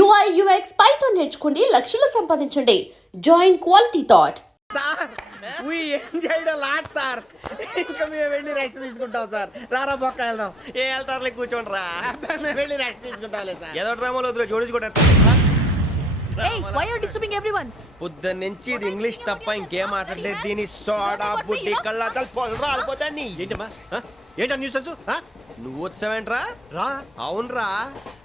UI UX Python నేర్చుకోండి, లక్షలు సంపాదించండి. Join quality thought. Sir we enjoyed a lot sir. ఇంకా మేము వెళ్ళి రెస్ట్ తీసుకుంటాం సార్. రారా బొక్క వెళ్దాం. ఏ వెళ్తారులే కూర్చోండి రా. మేము వెళ్ళి రెస్ట్ తీసుకుంటాంలే సార్. ఏదో డ్రామాలో వద్దు జోడించుకుంటా. Hey, why are you disturbing everyone? పొద్దున్న నుంచి ఇది ఇంగ్లీష్ తప్ప ఇంకేం మాట్లాడలేదు. దీని సోడా బుద్ధి కళ్ళ పొలం రాలిపోతాన్ని. ఏంటమ్మా ఏంటా న్యూస్ వచ్చు? నువ్వు వచ్చావేంట్రా? రా. అవునరా,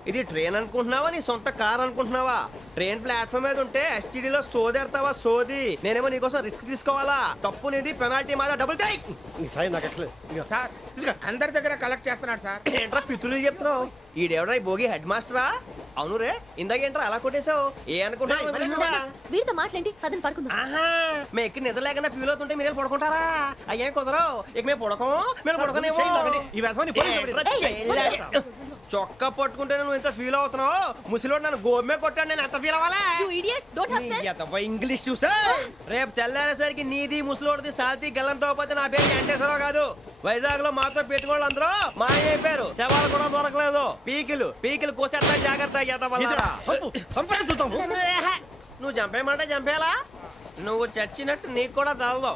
ఇది ట్రైన్ అనుకుంటున్నావా నీ సొంత కార్ అనుకుంటున్నావా? ట్రైన్ ప్లాట్ఫామ్ మీద ఉంటే ఎస్టీడీలో సోదేడతావా సోది. నేనేమో నీకోసం రిస్క్ తీసుకోవాలా? తప్పు నీది, పెనాల్టీ మాదా, డబుల్ టై. సార్ నాకు ఎట్లేదు సార్. అందరి దగ్గర కలెక్ట్ చేస్తున్నాడు సార్. ఏంట్రా పితులు చెప్తున్నావు? ఈడెవడ్రా ఈ భోగి హెడ్ మాస్టరా? అవును రే, ఇందాకేంట్రా అలా కొట్టేశావు? ఏ అనుకుంటున్నా? వీరితో మాట్లాడి పదని పడుకుందాం. ఆహా, మేము ఎక్కి నిద్ర లేకుండా ఫీల్ అవుతుంటే మీరే పడుకుంటారా? అయ్యేం కుదరవు. ఇక మేము పడకం, మేము పడకనేమో. చొక్కా పట్టుకుంటే నువ్వు ఎంత ఫీల్ అవుతున్నావు? ముసలివాడు నన్ను గోమే కొట్టాడు, నేను ఎంత ఫీల్ అవ్వాలా? You idiot, don't have sense. English చూసా? రేపు తెల్లారేసరికి నీది ముసలివాడిది సాల్తీ గల్లంతో పోతే నా పేరు వెంకటేశ్వరరావు కాదు. వైజాగ్ లో మాతో పెట్టుకోళ్ళు అందరూ మాయైపోయారు. శవాలు కూడా దొరకలేదు. పీకిలు కోసేస్తా, జాగ్రత్త. నువ్వు చంపేయమంటే చంపేలా? నువ్వు చచ్చినట్టు నీకు కూడా తగదు.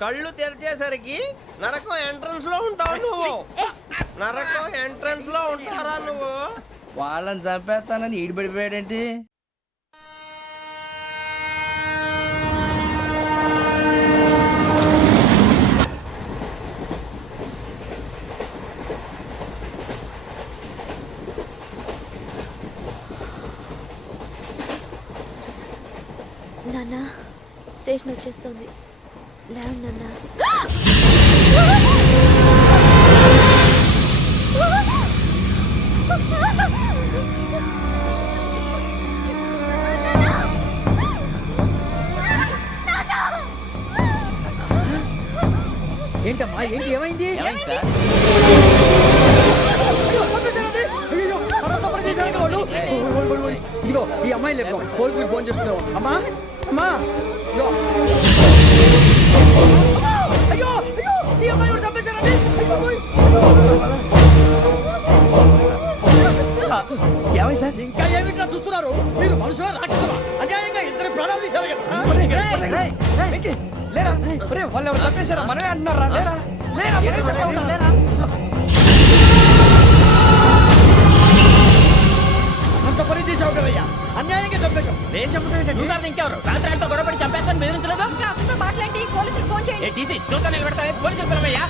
కళ్ళు తెరిచేసరికి నరకం ఎంట్రన్స్ లో ఉంటావు నువ్వు. నరకం ఎంట్రన్స్ లో ఉంటారా నువ్వు? వాళ్ళని చంపేస్తానని ఈడిపడిపోయాడేంటి? నాన్న, స్టేషన్ వచ్చేస్తుంది. లేవు నాన్న. ఏంటమ్మా ఏంటి ఏమైంది? ఇదిగో ఈ అమ్మాయి లేదు, పోలీసులకు ఫోన్ చేస్తున్నావు. అమ్మా అమ్మా ఇదిగో. అయ్యో అయ్యో, ఈ అమ్మాయి కూడా చంపేశారండి. ఏమై సార్? ఇంకా ఏమిట్లా చూస్తున్నారు మీరు? మనుషుల రాక్షసులా? అన్యాయంగా ఇద్దరు ప్రాణాలు తీశారు కదా. లేరా వాళ్ళు ఎవరు చంపేశారా? మనమే అంటున్నారా? లేరా అంత పని చేసావు కదయ్యా, అన్యాయంగా చంపేశావు. నేను చంపడం ఇంకెవరు? రాత్రి గొడవపడి చంపేస్తాను బెదిరించలేదు. మాట్లాడి పోలీసుకి ఫోన్ చేయండి. టీసీ చూస్తా నిలబెడతా. పోలీసులు పిలవయ్యా.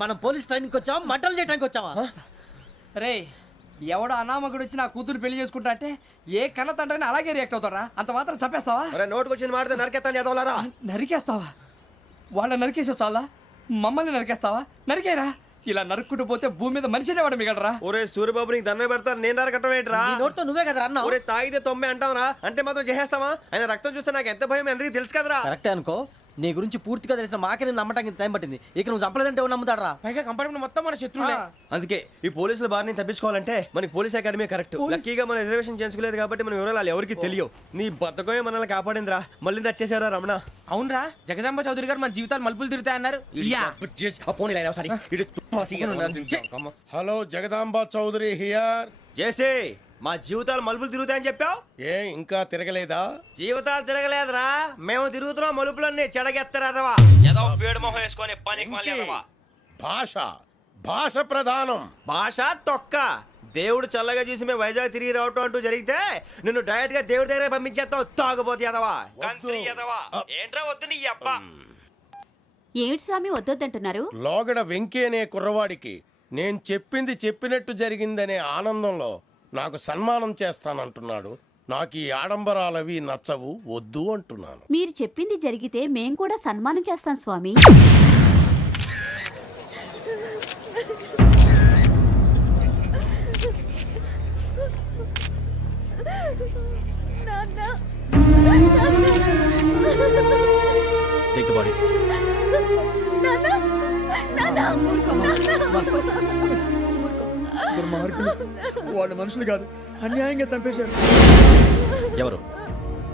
మనం పోలీస్ ట్రైనింగ్కి వచ్చావా, మంటలు చేయడానికి వచ్చావా? రే, ఎవడో అనామకుడు వచ్చి నా కూతురు పెళ్లి చేసుకుంటా అంటే ఏ కన్న తండ్రిని అలాగే రియాక్ట్ అవుతారా? అంత మాత్రం చంపేస్తావా? నోటుకు వచ్చింది మాడితే నరకెత్తాను చదవాలరా. నరికేస్తావా? వాళ్ళని నరికేసావు చాలా, మమ్మల్ని నరికేస్తావా? నరికేరా. ఇలా నరుక్కుంటూ పోతే భూమి మీద మనిషినే వాడు మిగలరా. ఒరే సూర్యబాబు, నీకు దండ పెడతాను, నేను నరకటం ఏంట్రా? నీ నోటితో నువ్వే కదా అన్నావు. ఒరే తాగితే తొమ్మే అంటావురా, అంటే మాత్రం చేసేస్తావా? ఆయన రక్తం చూస్తే నాకు ఎంత భయం అందరికీ తెలుసు కదరా. కరెక్టే అనుకో, నీ గురించి పూర్తిగా తెలిసిన మాకే నేను నమ్మటానికి టైం పట్టింది. ఇక నువ్వు చంపలేదంటే ఎవరు నమ్ముతాడరా? పైగా కంపార్ట్మెంట్ మొత్తం మన శత్రువులే. అందుకే ఈ పోలీసుల బారిని తప్పించుకోవాలంటే మనకి పోలీస్ అకాడమీ కరెక్ట్. లక్కీగా మనం రిజర్వేషన్ చేసుకోలేదు కాబట్టి మనం వివరాలు ఎవరికి తెలియవు. నీ బతకమే మనల్ని కాపాడిందిరా. మళ్ళీ నచ్చేసారా రమణ? అవునరా, జగదాంబ చౌదరి గారు మన జీవితాలు మలుపులు తిరుగుతాయన్నారు. Hello, Jagadamba Chowdary here. JC, మా జీవితాలు మలుపులు తిరుగుతాయని చెప్పావు. ఏ ఇంకా తిరగలేదా? జీవితాలు తిరగలేదురా, మేము తిరుగుతున్నాం మలుపులన్నీ. చెడగెత్తరాదవా ఏదో పేడు మొహం వేసుకొని పనికి. భాష ప్రధానం. భాష తొక్క. దేవుడు చల్లగా చూసి మేము వైజాగ్ తిరిగి రావటం అంటూ జరిగితే నిన్ను డైరెక్ట్ గా దేవుడి దగ్గర పంపించేస్తావు. తాగబోతు ఎదవా, గంత్రి ఎదవా. ఏంట్రా వద్దు నీ అప్ప. ఏమిటి స్వామి వద్దొద్దంటున్నారు? లోగడ వెంకీ అనే కుర్రవాడికి నేను చెప్పింది చెప్పినట్టు జరిగిందనే ఆనందంలో నాకు సన్మానం చేస్తానంటున్నాడు. నాకు ఈ ఆడంబరాలవి నచ్చవు, వద్దు అంటున్నాను. మీరు చెప్పింది జరిగితే మేం కూడా సన్మానం చేస్తాం స్వామి. Take the body. దుర్మార్గులు, వాళ్ళు మనుషులు కాదు, అన్యాయంగా చంపేశారు. ఎవరు?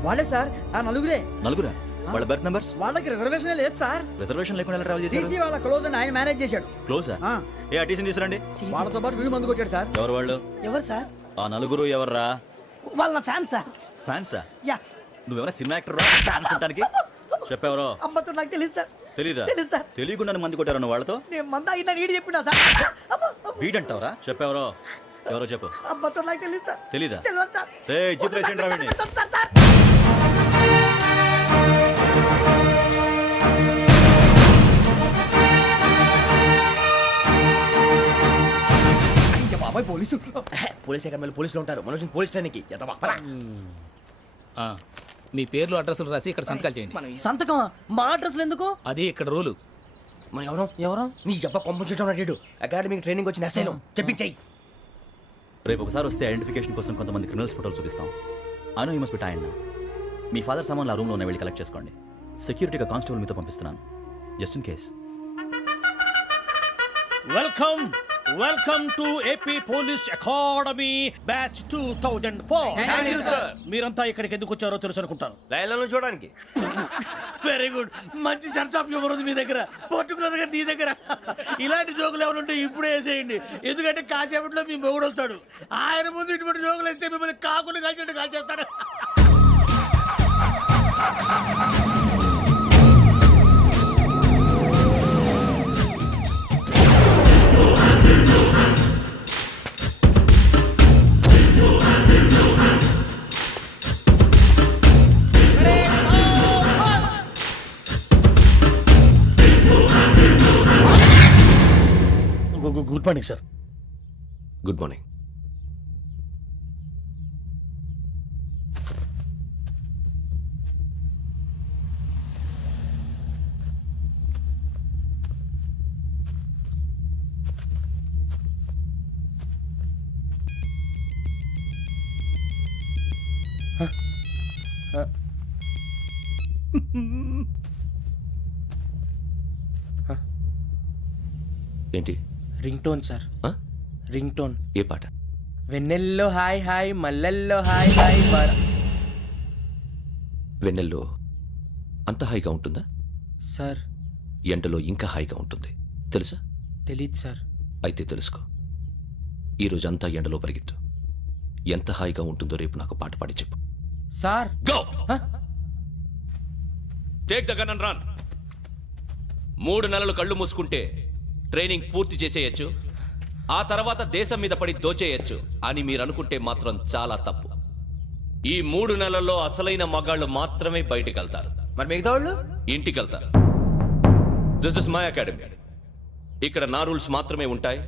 వాళ్ళే సార్, ఆ నలుగురే. నలుగురా? వాళ్ళ బర్త్ నంబర్స్? వాళ్ళకి రిజర్వేషన్ లేదు సార్. రిజర్వేషన్ లేకుండా ట్రావెల్ చేశారు? టీసీ వాళ్ళ క్లోజ్ అని ఆయన మేనేజ్ చేశాడు. క్లోజా? ఆ. ఏ అటీసీని తీసురండి. వాళ్ళతో పాటు వీడు మందు కొట్టాడు సార్. ఎవరు వాళ్ళు? ఎవరు సార్? ఆ నలుగురు ఎవర్రా? వాళ్ళ ఫ్యాన్ సార్. ఫ్యాన్సా? యా. నువ్వేమైనా సినిమా యాక్టర్ ఫ్యాన్స్ అంటానికి? చెప్పెవరో? అమ్మతో నాకు తెలియదు సార్. తెలీదా? తెలీదు సార్. తెలియకుండా మంది కొట్టారు వాళ్ళతో? నేను మంద అయినా నీడి చెప్పినా సార్. వీడంటావరా? చెప్పెవరో? ఎవరో చెప్పు. అమ్మతో నాకు తెలియదు సార్. తెలీదా? తెలియదు సార్. ఏయ్, జీప్ రేసేయండి రా వీడిని. Sir sir. అయ్య బాబాయ్, పోలీసు. పోలీస్ అకాడమీలో పోలీసులు ఉంటారు, మనుషులు పోలీస్ ట్రైనింగ్కి మీ పేర్లు అడ్రస్లు రాసి ఇక్కడ సంతకాలు చేయండి. సంతకమా? మా అడ్రస్లు ఎందుకు? అది ఇక్కడ రూలు. మన ఎవరు నీ అబ్బా పంపించడం అడిగాడు. అకాడమిక్ ట్రైనింగ్ వచ్చిన అసలు చెప్పించాయి. రేపు ఒకసారి వస్తే ఐడెంటిఫికేషన్ కోసం కొంతమంది క్రిమినల్స్ ఫోటోలు చూపిస్తాం. I know you must be టైండ్ now. Me father సామాన్లు ఆ రూమ్లో ఉన్న వెళ్ళి కలెక్ట్ చేసుకోండి. సెక్యూరిటీగా కానిస్టేబుల్ మీతో పంపిస్తున్నాను, just in case. Welcome to AP police academy batch 2004. మీరంతా ఇక్కడికి ఎందుకు వచ్చారో తెలుసు అనుకుంటాను. లైన్లను చూడడానికి. వెరీ గుడ్, మంచి చర్చ్ ఆఫ్ హ్యూమర్ ఉంది మీ దగ్గర, పర్టికులర్ గా నీ దగ్గర. ఇలాంటి జోకులు ఏమైనా ఉంటే ఇప్పుడే వేసేయండి, ఎందుకంటే కాసేపట్లో మీ మొగుడు వస్తాడు. ఆయన ముందు ఇటువంటి జోకులు వేస్తే మిమ్మల్ని కాకులు కాల్చేట్టు కాల్చేస్తాడు. Good morning sir. Good morning. ఏంటి? Ring tone sir. Ring tone. ఏ పాట? వెన్నెల్లో హాయ్ హాయ్, మల్లెల్లో హాయ్ హాయ్. వెన్నెల్లో అంత హాయిగా ఉంటుందా? సార్ ఎండలో ఇంకా హాయిగా ఉంటుంది తెలుసా? తెలీదు సార్. అయితే తెలుసుకో. ఈరోజు అంతా ఎండలో పరిగెత్తు. ఎంత హాయిగా ఉంటుందో రేపు నాకు పాట పాడి చెప్పు. Sir go. Take the gun and run. 3 నెలలు కళ్ళు మూసుకుంటే ట్రైనింగ్ పూర్తి చేసేయచ్చు, ఆ తర్వాత దేశం మీద పడి దోచేయచ్చు అని మీరు అనుకుంటే మాత్రం చాలా తప్పు. ఈ 3 నెలల్లో అసలైన మగాళ్ళు మాత్రమే బయటికి వెళ్తారు. మరి మిగతా వాళ్ళు ఇంటికి వెళ్తారు. This is my academy. ఇక్కడ నా రూల్స్ మాత్రమే ఉంటాయి.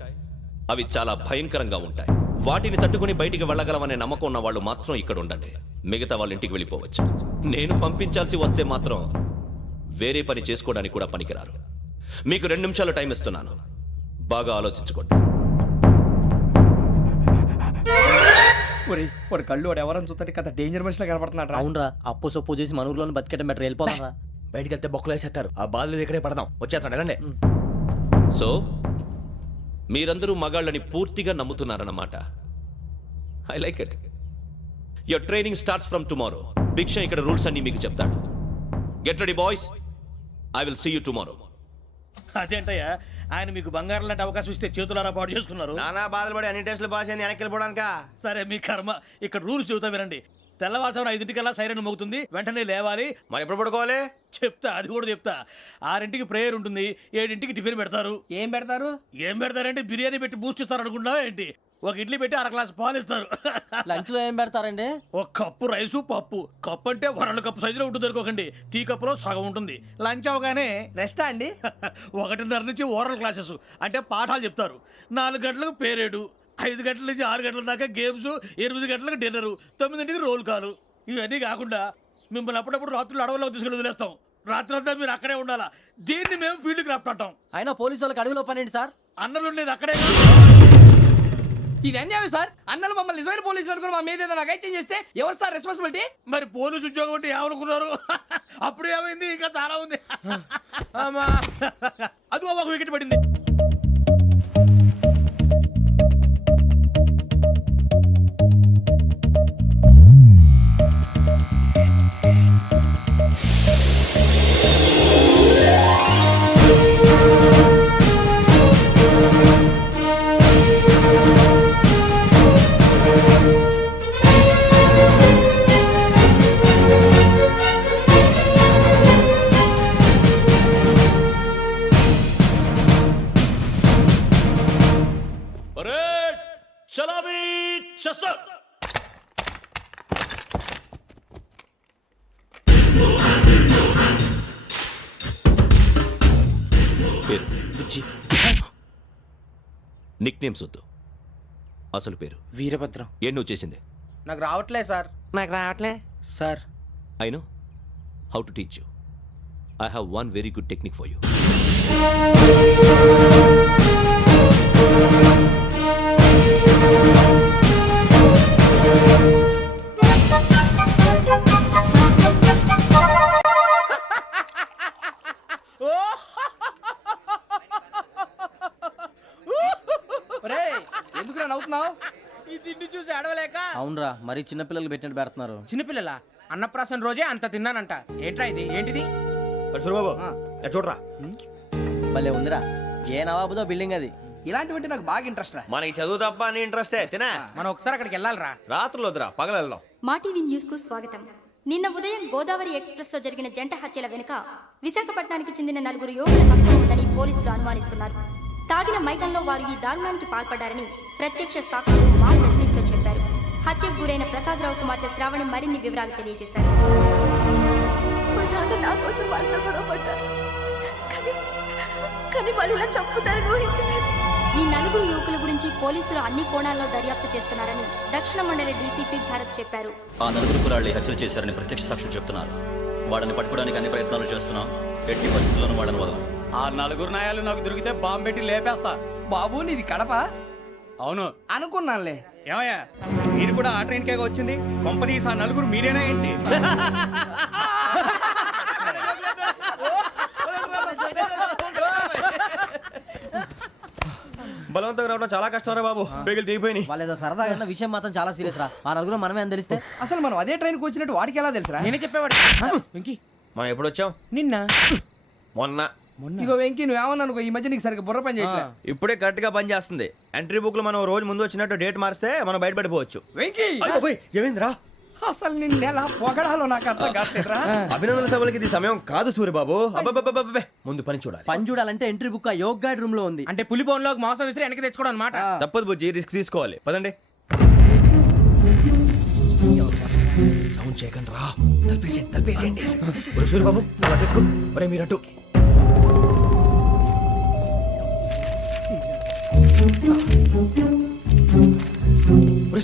అవి చాలా భయంకరంగా ఉంటాయి. వాటిని తట్టుకుని బయటికి వెళ్ళగలమనే నమ్మకం ఉన్న వాళ్ళు మాత్రం ఇక్కడ ఉండండి. మిగతా వాళ్ళు ఇంటికి వెళ్ళిపోవచ్చు. నేను పంపించాల్సి వస్తే మాత్రం వేరే పని చేసుకోవడానికి కూడా పనికిరారు. మీకు 2 నిమిషాలు టైం ఇస్తున్నాను, బాగా ఆలోచించుకోండి. వాడు కళ్ళు వాడు ఎవరని చూస్తే కథ డేంజర్ మనిషిలో కనపడుతున్నాడు. అవునరా, అప్పు సొప్పు చేసి మన ఊర్లో బతికేయడం బెటర్. వెళ్ళిపోతాం రా. బయటికి వెళ్తే బొక్కలు వేసేస్తారు. ఆ బాధలు ఇక్కడే పడదాం. వచ్చేస్తాడు వెళ్ళండి. సో మీరందరూ మగాళ్ళని పూర్తిగా నమ్ముతున్నారన్నమాట. I like it. Your training starts from tomorrow. Bhiksha ఇక్కడ రూల్స్ అన్ని మీకు చెప్తాడు. Get ready boys, I will see you tomorrow. అదేంటయ్యా, ఆయన మీకు బంగారం లాంటి అవకాశం ఇస్తే చేతులారా పాటు చేసుకున్నారు. నానా బాధలు పడి అన్ని టెస్టులు పాస్ అయింది, వెనక్కి వెళ్ళిపోవడానికా? సరే మీ కర్మ. ఇక్కడ రూల్స్ చెబుతా వినండి. తెల్లవారుజామున 5 సైరన్ మోగుతుంది, వెంటనే లేవాలి. మరి ఎప్పుడు పడుకోవాలి? చెప్తా, అది కూడా చెప్తా. 6 ప్రేయర్ ఉంటుంది, 7 టిఫిన్ పెడతారు. ఏం పెడతారు? ఏం పెడతారంటే బిర్యానీ పెట్టి బూస్ట్ ఇస్తారు అనుకుంటున్నావా ఏంటి? ఒక ఇడ్లీ పెట్టి 1 గ్లాస్ పాలు ఇస్తారు. లంచ్ లో ఏం పెడతారండి? ఒక కప్పు రైసు పప్పు. కప్పు అంటే 1/2 కప్పు సైజులో ఉంటుంది అనుకోకండి. టీ కప్పులో సగం ఉంటుంది. లంచ్ అవగానే రెస్టా అండి? 1:30 నుంచి ఓరల్ క్లాసెస్ అంటే పాఠాలు చెప్తారు. 4 గంటలకు పేరేడు, 5 గంటల నుంచి 6 గంటల దాకా గేమ్స్, 8 గంటలకు డిన్నర్, 9ంటికి రోల్ కాలు. ఇవన్నీ కాకుండా మిమ్మల్ని అప్పుడప్పుడు రాత్రులు అడవుల్లో తీసుకెళ్ళి వదిలేస్తాం. రాత్రంతా మీరు అక్కడే ఉండాలా. దీన్ని మేము ఫీల్డ్ క్రాఫ్ట్ అంటాం. అయినా పోలీసు వాళ్ళకి అడవిలో పనేంటి సార్? అన్నలు ఉండేది అక్కడే. ఇది అన్యాయం సార్. అన్నలు మమ్మల్ని నిజమైన పోలీసులు అనుకుని మా మీద ఏదైనా అగైత్యం చేస్తే ఎవరు సార్ రెస్పాన్సిబిలిటీ? మరి పోలీసు ఉద్యోగం అంటే ఏమనుకున్నారు? అప్పుడు ఏమైంది? ఇంకా చాలా ఉంది. అదిగో ఒక వికెట్ పడింది. నిక్ నేమ్స్ వద్దు, అసలు పేరు. వీరభద్రం. ఏం నువ్వు చేసింది? నాకు రావట్లే సార్. నాకు రావట్లే sir. I know how to teach you. I have one very good technique for you. ఎందుకు నవ్వుతున్నావు? ఈ తిండి చూసి అడవలేక. అవునరా, మరి చిన్నపిల్లలు పెట్టినట్టు పెడుతున్నారు. చిన్నపిల్లల అన్నప్రాసన రోజే అంత తిన్నానంట. ఏంట్రా ఇది? ఏంటిది? సూరిబాబు చూడరా. భలే ఉందిరా. ఏ నవాబుదో బిల్డింగ్ అది. ఇలాంటివంటే నాకు బాగా ఇంట్రెస్ట్ రా. మనకి చదువు తప్ప అని ఇంట్రెస్టే. తినా మనం ఒకసారి అక్కడికి వెళ్ళాలిరా. రాత్రులు వద్దురా, పగలు వెళ్దాం. మా టీవీ న్యూస్ కు స్వాగతం. నిన్న ఉదయం గోదావరి ఎక్స్ప్రెస్ లో జరిగిన జంట హత్యల వెనుక విశాఖపట్నానికి చెందిన 4 యువకుల హస్తం ఉందని పోలీసులు అనుమానిస్తున్నారు. తాగిన మైకంలో వారు ఈ దారుణానికి పాల్పడ్డారని ప్రత్యక్ష సాక్షులు మా ప్రతినిధితో చెప్పారు. హత్యకు గురైన ప్రసాదరావు కుమార్తె శ్రావణి మరిన్ని వివరాలు తెలియజేశారు. మా నాన్న నా కోసం వాళ్ళతో గొడవ పడ్డారు, కానీ వాళ్ళు ఇలా చంపుతారని ఊహించలేదు. ఈ 4 యువకుల గురించి పోలీసులు అన్ని కోణాల్లో దర్యాప్తు చేస్తున్నారని దక్షిణ మండలి డీసీపీ భరత్ చెప్పారు. ఆ 4 కుర్రాళ్ళు హత్యలు చేశారని ప్రత్యక్ష సాక్షులు చెప్తున్నారు. వాళ్ళని పట్టుకోవడానికి అన్ని ప్రయత్నాలు చేస్తున్నాం. ఎట్టి పరిస్థితుల్లోనూ వాళ్ళని వదలం. ఆ 4 నాయాలు నాకు దొరికితే బాంబు పెట్టి లేపేస్తా. బాబు నీది కడప? అవును అనుకున్నానులే. ఏమయ్యా, మీరు కూడా ఆ ట్రైన్ కేగా వచ్చింది? కంపెనీస్ ఆ 4 మీరేనా ఏంటి? బలవంతంగా రావడం చాలా కష్టం రా బాబు. బేగులు దిగిపోయినాయి. వాళ్ళేదో సరదాగా విషయం మాత్రం చాలా సీరియస్ రా. ఆ 4 మనమే అని తెలిస్తే అసలు మనం అదే ట్రైన్కి వచ్చినట్టు వాడికి ఎలా తెలుసురా? నేనే చెప్పేవాడు. వెంకీ, మనం ఎప్పుడు వచ్చాం? నిన్న మొన్న. ఇగో వెంకీ, నువ్వేమన్నా అనుకో, ఈ మధ్య నీకు సరిగ్గా బుర్ర పని చేయట్లేదు. ఇప్పుడే కరెక్ట్ గా పని చేస్తుంది. ఎంట్రీ బుక్ లో మనం రోజు ముందు వచ్చినట్టు డేట్ మారిస్తే మనం బయటపడిపోవచ్చు. వెంకీ, ఏమైందిరా? అసలు నిన్న ఎలా పొగడాలో నాకు అర్థం కావట్లేదురా. అభినందన సభలకి ఇది సమయం కాదు సూరిబాబు. అబ్బబ్బబ్బబ్బబ్బే, ముందు పని చూడాలి. పని చూడాలంటే ఎంట్రీ బుక్ ఆ యోగ్ గైడ్ రూమ్ లో ఉంది. అంటే పులి బోన్లోకి మాంసం విసిరి వెనక్కి తెచ్చుకోవడం అనమాట. తప్పదు బుజ్జి, రిస్క్ తీసుకోవాలి. పదండి. సౌండ్ చేయకండి రా. తలపేసేయండి. సూరిబాబు మీరు అటు.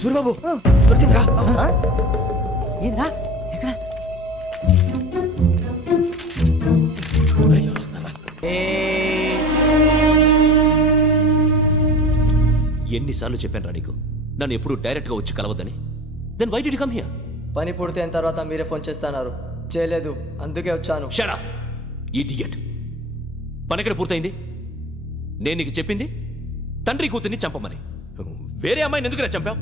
సూరిబాబు దొరికిందిరా. ఏంద్రా ఎక్కడ? ఎన్నిసార్లు చెప్పాను రా నీకు, నన్ను ఎప్పుడు డైరెక్ట్ గా వచ్చి కలవద్దని. Then why did you come here? పని పూర్తయిన తర్వాత మీరే ఫోన్ చేస్తున్నారు. చేయలేదు, అందుకే వచ్చాను. Shut up idiot. పని ఎక్కడ పూర్తయింది? నేను నీకు చెప్పింది తండ్రి కూతుర్ని చంపమని. వేరే అమ్మాయిని ఎందుకు చంపావు?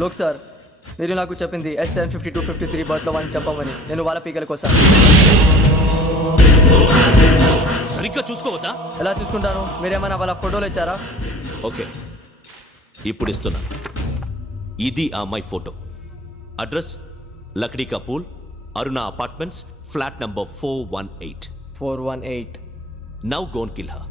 లోక్ సార్, మీరు నాకు చెప్పింది S75253 బర్త్లో వాడిని చంపమని. నేను వాళ్ళ పీకల కోసం. సరిగ్గా చూసుకోవద్దా? ఎలా చూసుకుంటాను? మీరేమైనా వాళ్ళ ఫోటోలు ఇచ్చారా? ఓకే, ఇప్పుడు ఇస్తున్నా. ఇది ఆ అమ్మాయి ఫోటో. అడ్రస్ లక్డీ కా pool, Aruna apartments, flat number 418. 418. Now go and kill her.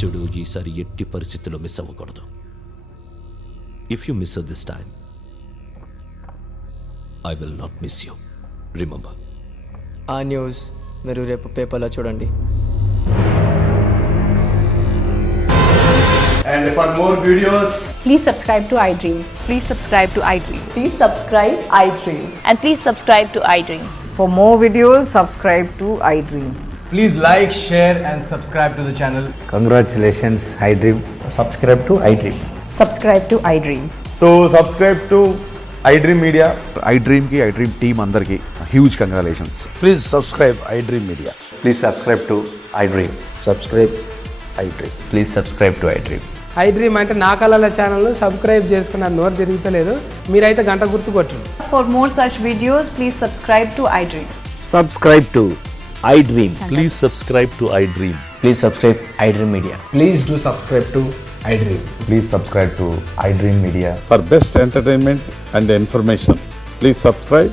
చూడు ఈసారి ఎట్టి పరిస్థితుల్లో మిస్ అవ్వకూడదు. If you miss this time I will not miss you. Remember. ఆ న్యూస్ మీరు రేపు పేపర్లో చూడండి. And for more videos, Please subscribe to iDream. Please subscribe to iDream. Please subscribe iDream. And please subscribe to iDream. For more videos, subscribe to iDream. Please like, share and subscribe to the channel. congratulations, iDream. Subscribe to iDream. Subscribe to iDream. So subscribe to iDream Media. iDream की iDream team अंदर की huge congratulations. Please subscribe iDream media. Please subscribe to iDream. Subscribe iDream. Please subscribe to iDream. iDream అంటే నా కళల channel subscribe చేసుకున్న నోరు తిరుగుతలేదు. మీరైతే గంట గుర్తు కొట్టండి. For more such videos, please subscribe to iDream. Subscribe to iDream. Please subscribe to I dream. Please subscribe iDream Media. Please do subscribe to iDream. Please subscribe to iDream Media. For best entertainment and information, please subscribe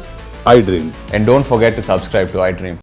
iDream. And don't forget to subscribe to iDream.